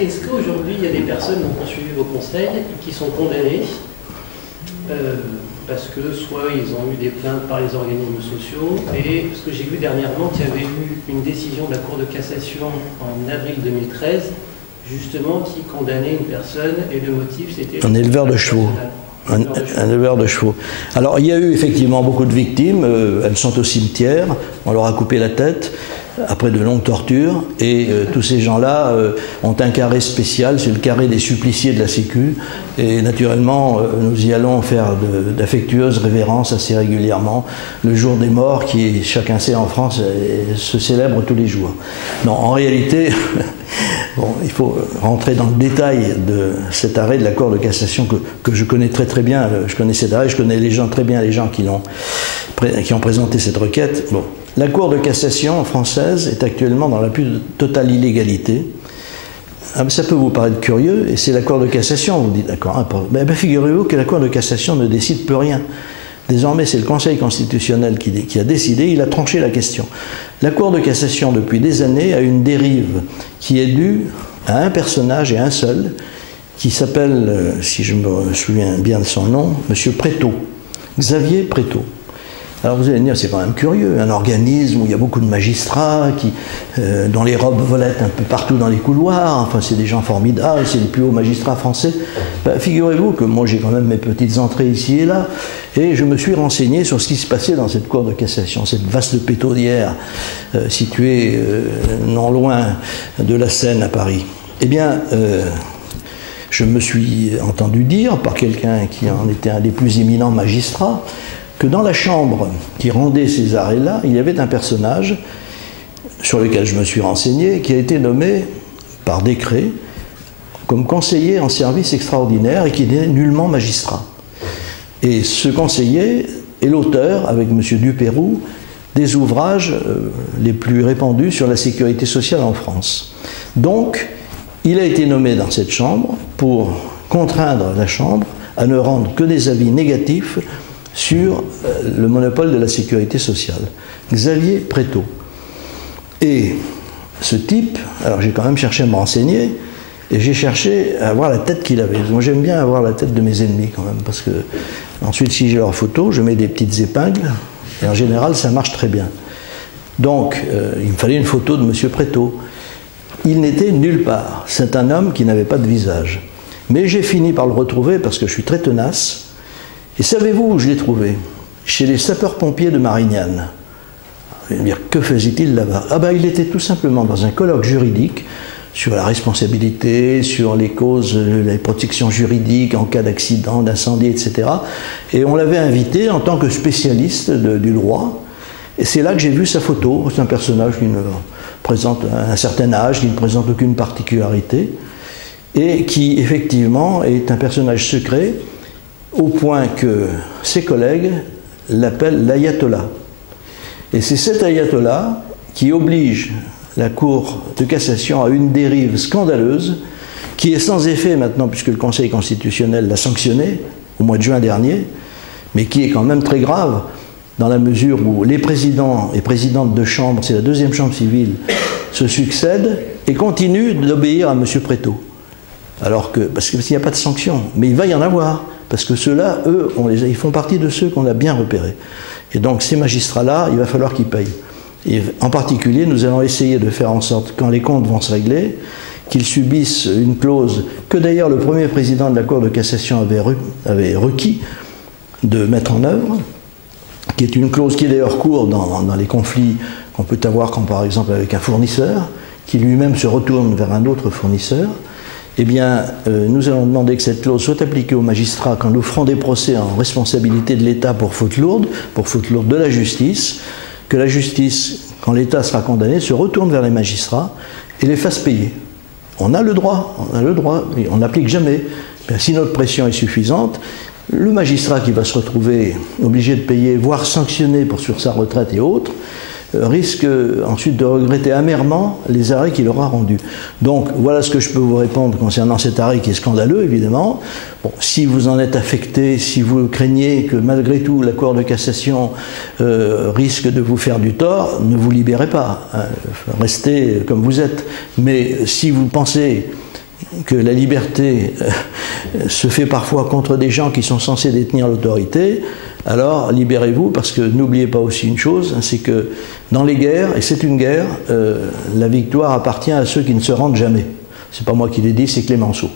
Est-ce qu'aujourd'hui, il y a des personnes qui ont suivi vos conseils et qui sont condamnées parce que soit ils ont eu des plaintes par les organismes sociaux, et parce que j'ai vu dernièrement qu'il y avait eu une décision de la Cour de cassation en avril 2013, justement, qui condamnait une personne, et le motif c'était... Un éleveur de chevaux. Un éleveur de chevaux. Alors il y a eu effectivement beaucoup de victimes, elles sont au cimetière, on leur a coupé la tête après de longues tortures, et tous ces gens-là ont un carré spécial, c'est le carré des suppliciés de la Sécu, et naturellement nous y allons faire d'affectueuses révérences assez régulièrement. Le jour des morts, qui chacun sait en France se célèbre tous les jours. Non, en réalité, bon, il faut rentrer dans le détail de cet arrêt de la Cour de cassation que je connais très très bien. Je connais cet arrêt, je connais les gens, très bien les gens qui ont présenté cette requête. Bon. La Cour de cassation française est actuellement dans la plus totale illégalité. Ah, ça peut vous paraître curieux, et c'est la Cour de cassation, vous dites d'accord, hein, ben, figurez-vous que la Cour de cassation ne décide plus rien. Désormais, c'est le Conseil constitutionnel qui a décidé, il a tranché la question. La Cour de cassation, depuis des années, a une dérive qui est due à un personnage et un seul, qui s'appelle, si je me souviens bien de son nom, M. Prétot, Xavier Prétot. Alors vous allez me dire, c'est quand même curieux, un organisme où il y a beaucoup de magistrats dont les robes volettent un peu partout dans les couloirs, enfin c'est des gens formidables, c'est les plus hauts magistrats français. Ben, figurez-vous que moi j'ai quand même mes petites entrées ici et là, et je me suis renseigné sur ce qui se passait dans cette Cour de cassation, cette vaste pétaudière située non loin de la Seine à Paris. Eh bien, je me suis entendu dire par quelqu'un qui en était un des plus éminents magistrats, que dans la chambre qui rendait ces arrêts-là, il y avait un personnage sur lequel je me suis renseigné, qui a été nommé par décret comme conseiller en service extraordinaire et qui n'est nullement magistrat. Et ce conseiller est l'auteur, avec M. Dupéroux, des ouvrages les plus répandus sur la sécurité sociale en France. Donc, il a été nommé dans cette chambre pour contraindre la chambre à ne rendre que des avis négatifs sur le monopole de la sécurité sociale. Xavier Prétot. Et ce type, alors j'ai quand même cherché à me renseigner, et j'ai cherché à avoir la tête qu'il avait. Moi j'aime bien avoir la tête de mes ennemis quand même, parce que ensuite si j'ai leurs photos, je mets des petites épingles, et en général ça marche très bien. Donc il me fallait une photo de M. Prétot. Il n'était nulle part. C'est un homme qui n'avait pas de visage. Mais j'ai fini par le retrouver parce que je suis très tenace. Et savez-vous où je l'ai trouvé? Chez les sapeurs-pompiers de Marignane. Vous allez me dire, que faisait-il là-bas? Ah ben, il était tout simplement dans un colloque juridique sur la responsabilité, sur les causes, les protections juridiques en cas d'accident, d'incendie, etc. Et on l'avait invité en tant que spécialiste du droit. Et c'est là que j'ai vu sa photo. C'est un personnage qui ne présente un certain âge, qui ne présente aucune particularité, et qui, effectivement, est un personnage secret, au point que ses collègues l'appellent l'ayatollah. Et c'est cet ayatollah qui oblige la Cour de cassation à une dérive scandaleuse, qui est sans effet maintenant, puisque le Conseil constitutionnel l'a sanctionné au mois de juin dernier, mais qui est quand même très grave, dans la mesure où les présidents et présidentes de chambre, c'est la deuxième chambre civile, se succèdent et continuent d'obéir à M. Prétot. Alors que, parce qu'il n'y a pas de sanction, mais il va y en avoir. Parce que ceux-là, eux, ils font partie de ceux qu'on a bien repérés. Et donc ces magistrats-là, il va falloir qu'ils payent. Et en particulier, nous allons essayer de faire en sorte, quand les comptes vont se régler, qu'ils subissent une clause que d'ailleurs le premier président de la Cour de cassation avait requis de mettre en œuvre, qui est une clause qui est d'ailleurs court dans les conflits qu'on peut avoir, comme par exemple avec un fournisseur, qui lui-même se retourne vers un autre fournisseur. Eh bien, nous allons demander que cette clause soit appliquée aux magistrats quand nous ferons des procès en responsabilité de l'État pour faute lourde de la justice, que la justice, quand l'État sera condamné, se retourne vers les magistrats et les fasse payer. On a le droit, mais on n'applique jamais. Bien, si notre pression est suffisante, le magistrat qui va se retrouver obligé de payer, voire sanctionné sur sa retraite et autres, risque ensuite de regretter amèrement les arrêts qu'il aura rendus. Donc voilà ce que je peux vous répondre concernant cet arrêt qui est scandaleux, évidemment. Bon, si vous en êtes affecté, si vous craignez que malgré tout la Cour de cassation risque de vous faire du tort, ne vous libérez pas, hein, restez comme vous êtes. Mais si vous pensez que la liberté se fait parfois contre des gens qui sont censés détenir l'autorité, alors libérez-vous, parce que n'oubliez pas aussi une chose, c'est que dans les guerres, et c'est une guerre, la victoire appartient à ceux qui ne se rendent jamais. C'est pas moi qui l'ai dit, c'est Clémenceau.